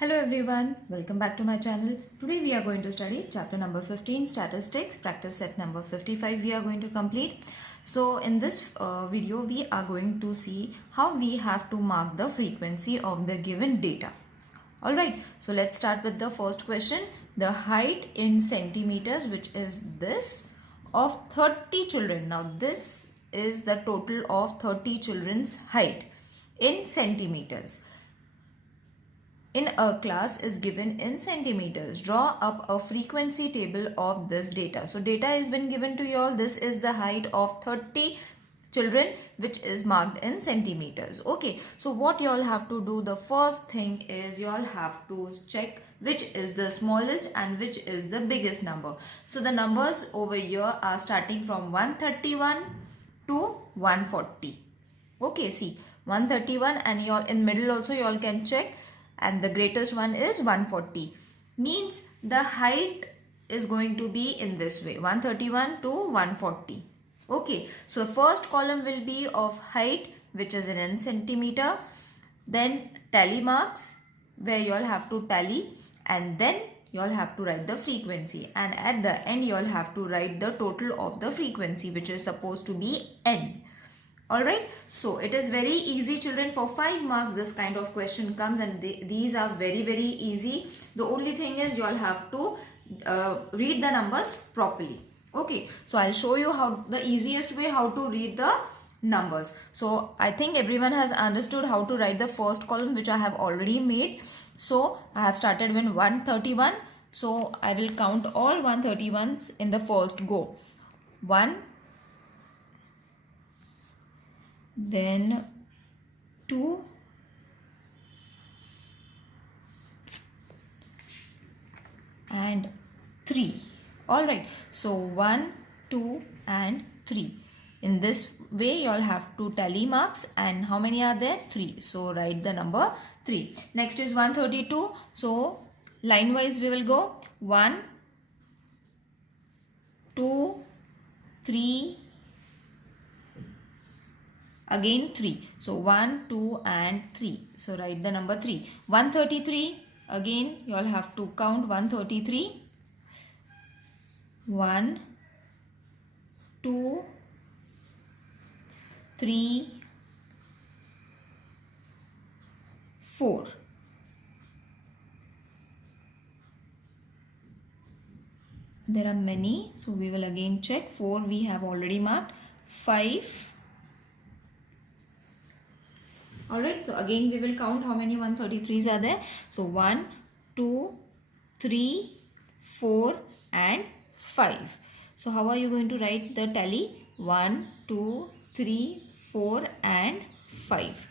Hello everyone, welcome back to my channel. Today we are going to study chapter number 15 statistics, practice set number 55 we are going to complete. So in this video we are going to see how we have to mark the frequency of the given data. Alright, so let's start with the first question. The height in centimeters, which is this, of 30 children. Now this is the total of 30 children's height in centimeters in a class is given in centimeters. Draw up a frequency table of this data. So data has been given to you all. This is the height of 30 children which is marked in centimeters. Okay, so what you all have to do, the first thing is you all have to check which is the smallest and which is the biggest number. So the numbers over here are starting from 131 to 140. Okay, see 131, and you all in middle also you all can check, and the greatest one is 140. Means the height is going to be in this way, 131 to 140. Okay, so first column will be of height, which is in centimeter. Then tally marks, where you all have to tally, and then you all have to write the frequency, and at the end you all have to write the total of the frequency, which is supposed to be n. Alright, so it is very easy, children. For 5 marks this kind of question comes, and these are very easy. The only thing is you all have to read the numbers properly. Okay, so I'll show you how the easiest way how to read the numbers. So I think everyone has understood how to write the first column, which I have already made. So I have started with 131. So I will count all 131s in the first go. 1, then 2, and 3. Alright, so 1, 2 and 3. In this way you all have to tally marks, and how many are there? 3. So write the number 3. Next is 132. So line wise we will go 1, 2, 3, again 3. So 1, 2 and 3. So write the number 3. 133. Again you all have to count 133. 1, 2, 3, 4. There are many, so we will again check. 4 we have already marked. 5. Alright, so again we will count how many 133s are there. So 1, 2, 3, 4 and 5. So how are you going to write the tally? 1, 2, 3, 4 and 5.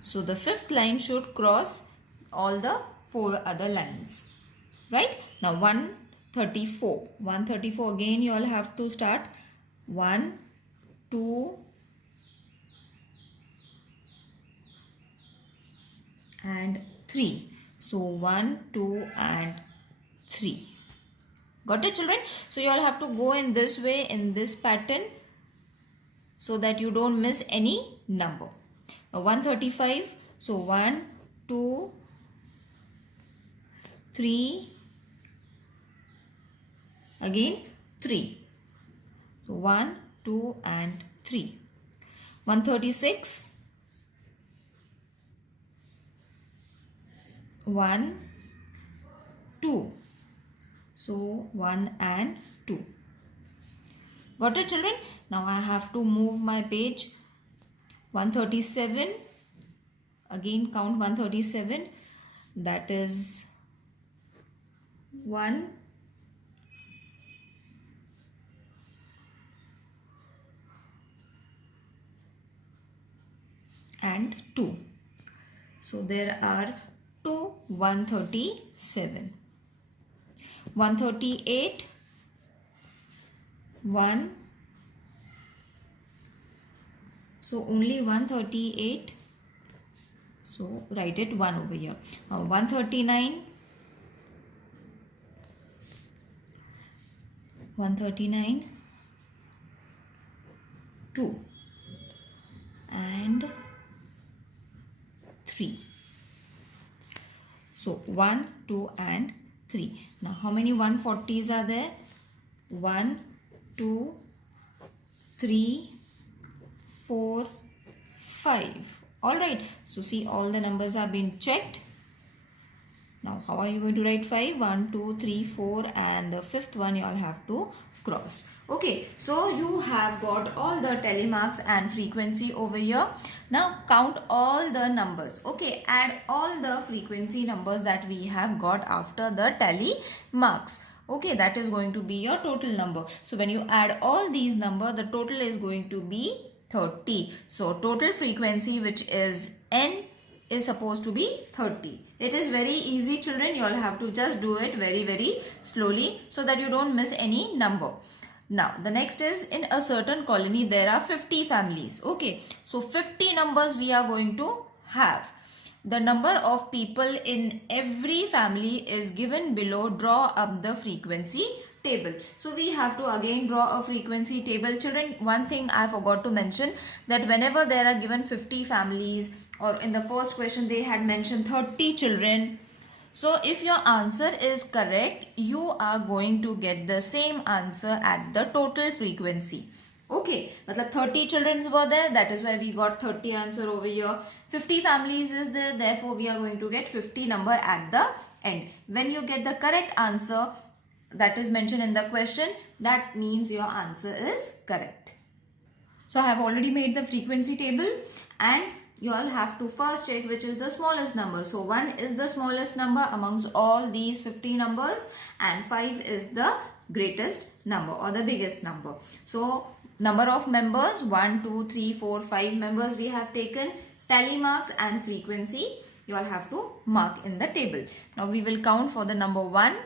So the fifth line should cross all the 4 other lines. Right? Now 134. 134 again you all have to start. 1, 2, and 3. So 1, 2 and 3. Got it, children? So you all have to go in this way, in this pattern, so that you don't miss any number. Now 135. So 1, 2, 3, again 3. So 1, 2 and 3. 136. 1, 2. So 1 and 2. Got it, children? Now I have to move my page. 137. Again count 137. That is 1, and 2. So there are 2 137. 138. 1. So only 138. So write it 1 over here. 139. 139. 2 and 3. So 1, 2 and 3. Now how many 140s are there? 1, 2, 3, 4, 5. Alright, so see, all the numbers have been checked. Now how are you going to write 5? 1, 2, 3, 4 and the fifth one you all have to cross. Okay, so you have got all the tally marks and frequency over here. Now count all the numbers. Okay, add all the frequency numbers that we have got after the tally marks. Okay, that is going to be your total number. So when you add all these numbers, the total is going to be 30. So total frequency, which is n, is supposed to be 30. It is very easy, children. You all have to just do it very slowly so that you don't miss any number. Now the next is, in a certain colony there are 50 families. Okay, so 50 numbers we are going to have. The number of people in every family is given below. Draw up the frequency table. So we have to again draw a frequency table. Children, one thing I forgot to mention, that whenever there are given 50 families, or in the first question they had mentioned 30 children. So if your answer is correct, you are going to get the same answer at the total frequency. Okay, matlab 30 children were there, that is why we got 30 answer over here. 50 families is there, therefore we are going to get 50 number at the end. When you get the correct answer that is mentioned in the question, that means your answer is correct. So I have already made the frequency table, and you all have to first check which is the smallest number. So 1 is the smallest number amongst all these 50 numbers, and 5 is the greatest number or the biggest number. So number of members, 1, 2, 3, 4, 5 members we have taken. Tally marks and frequency you all have to mark in the table. Now we will count for the number 1.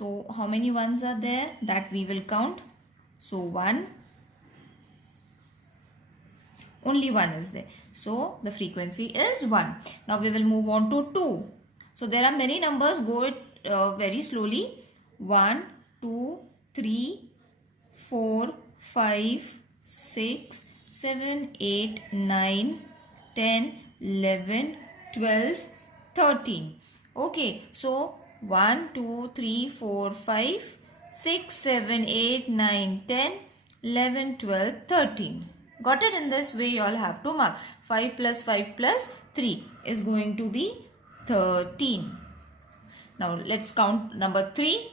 So how many ones are there? That we will count. So 1. Only 1 is there. So the frequency is 1. Now we will move on to 2. So there are many numbers. Go it very slowly. 1, 2, 3, 4, 5, 6, 7, 8, 9, 10, 11, 12, 13. Okay, so 1, 2, 3, 4, 5, 6, 7, 8, 9, 10, 11, 12, 13. Got it? In this way you all have to mark. 5 plus 5 plus 3 is going to be 13. Now let's count number 3.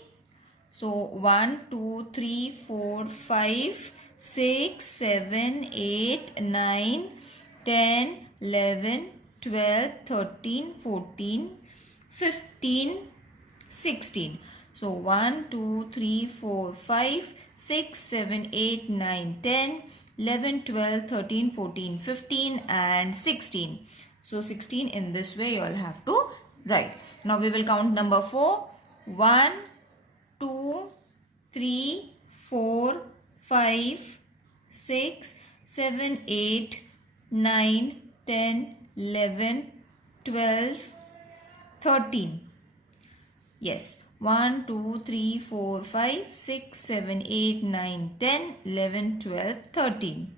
So 1, 2, 3, 4, 5, 6, 7, 8, 9, 10, 11, 12, 13, 14, 15, 16. So 1, 2, 3, 4, 5, 6, 7, 8, 9, 10, 11, 12, 13, 14, 15 and 16. So 16 in this way you all have to write. Now we will count number 4. 1, 2, 3, 4, 5, 6, 7, 8, 9, 10, 11, 12, 13. Yes. 1, 2, 3, 4, 5, 6, 7, 8, 9, 10, 11, 12, 13.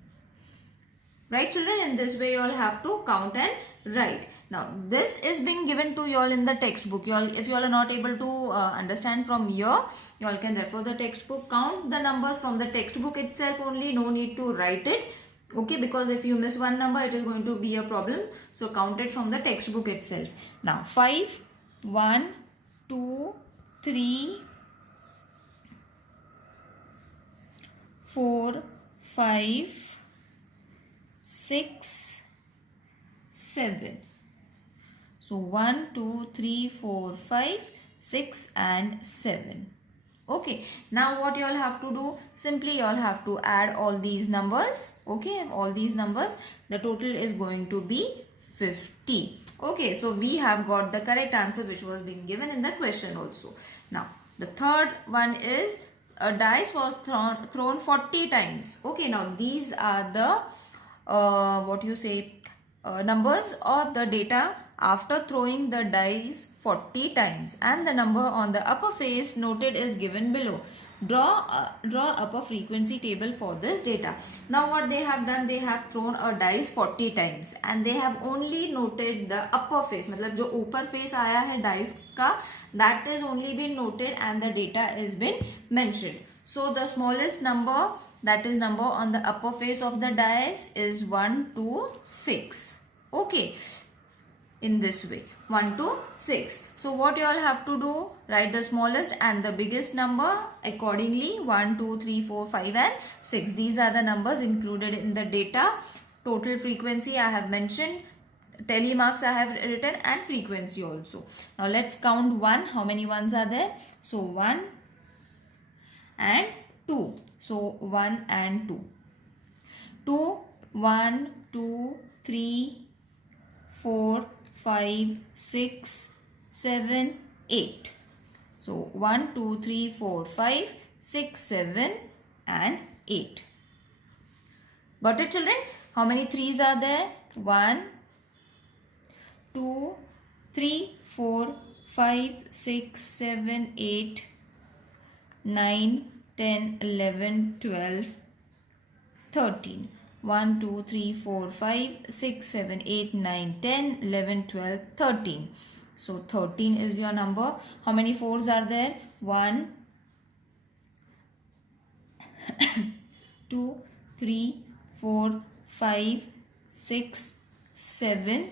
Right, children? In this way you all have to count and write. Now this is being given to you all in the textbook. You all, if you all are not able to understand from here, you all can refer the textbook. Count the numbers from the textbook itself only. No need to write it. Okay, because if you miss one number, it is going to be a problem. So count it from the textbook itself. Now 5, 1, 2, 3, 4, 5, 6, 7. So 1, 2, 3, 4, 5, 6 and 7. Okay, now what you all have to do, simply you all have to add all these numbers. Okay, all these numbers, the total is going to be 50. Okay, so we have got the correct answer which was being given in the question also. Now the third one is, a dice was thrown 40 times. Okay, now these are the numbers or the data after throwing the dice 40 times and the number on the upper face noted is given below. Draw up a frequency table for this data. Now what they have done, they have thrown a dice 40 times and they have only noted the upper face. मतलब जो ऊपर face आया है dice का, that is only been noted and the data is been mentioned. So the smallest number, that is number on the upper face of the dice, is 1 to 6. Okay, in this way 1 to 6. So what you all have to do, write the smallest and the biggest number accordingly. 1, 2, 3, 4, 5 and 6. These are the numbers included in the data. Total frequency I have mentioned, telemarks I have written, and frequency also. Now let's count 1. How many ones are there? So 1 and 2. So 1 and 2. 2, 1, 2, 3, 4, 5, 6, 7, 8. So 1, 2, 3, 4, 5, 6, 7 and 8. Got it, children? How many 3s are there? 1, 2, 3, 4, 5, 6, 7, 8, 9, 10, 11, 12, 13. 1, 2, 3, 4, 5, 6, 7, 8, 9, 10, 11, 12, 13. So 13 is your number. How many 4s are there? 1, 2, 3, 4, 5, 6, 7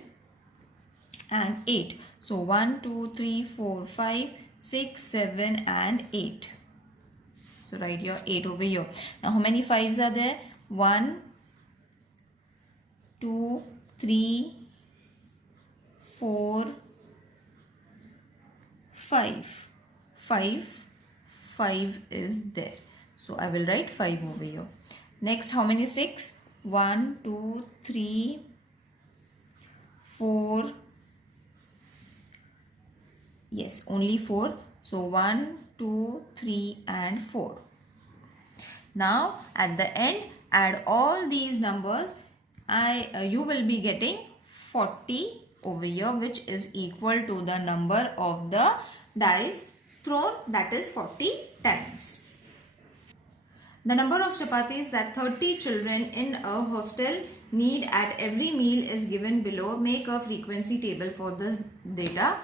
and 8. So 1, 2, 3, 4, 5, 6, 7 and 8. So write your 8 over here. Now how many 5s are there? 1, 2, 3, 4, 5. 5 is there. So I will write 5 over here. Next, how many 6? 1, 2, 3, 4. Yes, only 4. So 1, 2, 3 and 4. Now at the end, add all these numbers. You will be getting 40 over here, which is equal to the number of the dice thrown, that is 40 times. The number of chapatis that 30 children in a hostel need at every meal is given below. Make a frequency table for this data.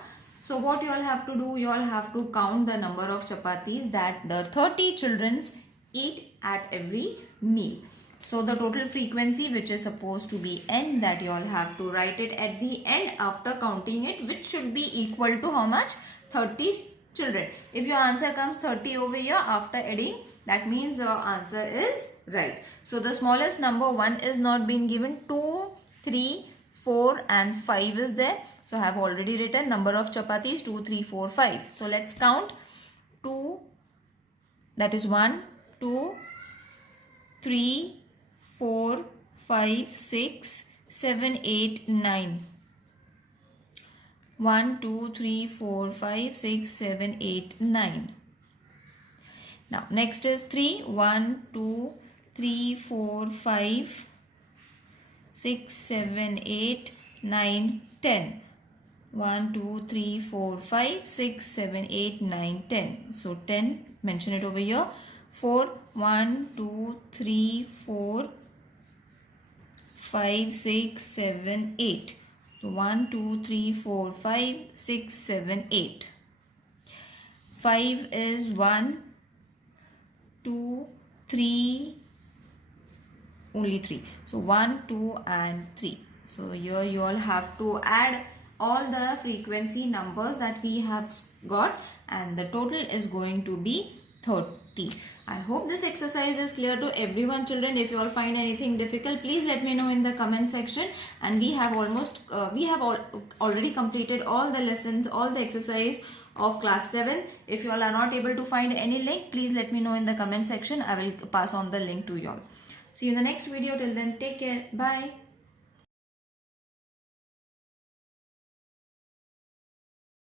So what you all have to do, you all have to count the number of chapatis that the 30 children eat at every meal. So the total frequency, which is supposed to be n, that you all have to write it at the end after counting it, which should be equal to how much? 30 children. If your answer comes 30 over here after adding, that means your answer is right. So the smallest number 1 is not being given. 2, 3, 4 and 5 is there. So I have already written number of chapatis 2, 3, 4, 5. So let's count. 2, that is 1, 2, 3, 4, 5, 6, 7, 8, 9. 1, 2, 3, 4, 5, 6, 7, 8, 9. Now next is 3. 1, 2, 3, 4, 5, 6, 7, 8, 9, 10. 1, 2, 3, 4, 5, 6, 7, 8, 9, 10. So 10, mention it over here. 4, 1, 2, 3, 4, 5, 6, 7, 8. So 1, 2, 3, 4, 5, 6, 7, 8. 5 is 1, 2, 3, only 3. So 1, 2 and 3. So here you all have to add all the frequency numbers that we have got, and the total is going to be 30. I hope this exercise is clear to everyone, children. If you all find anything difficult, please let me know in the comment section. And we have already completed all the lessons, all the exercise of class 7. If you all are not able to find any link, please let me know in the comment section. I will pass on the link to you all. See you in the next video. Till then, take care. Bye.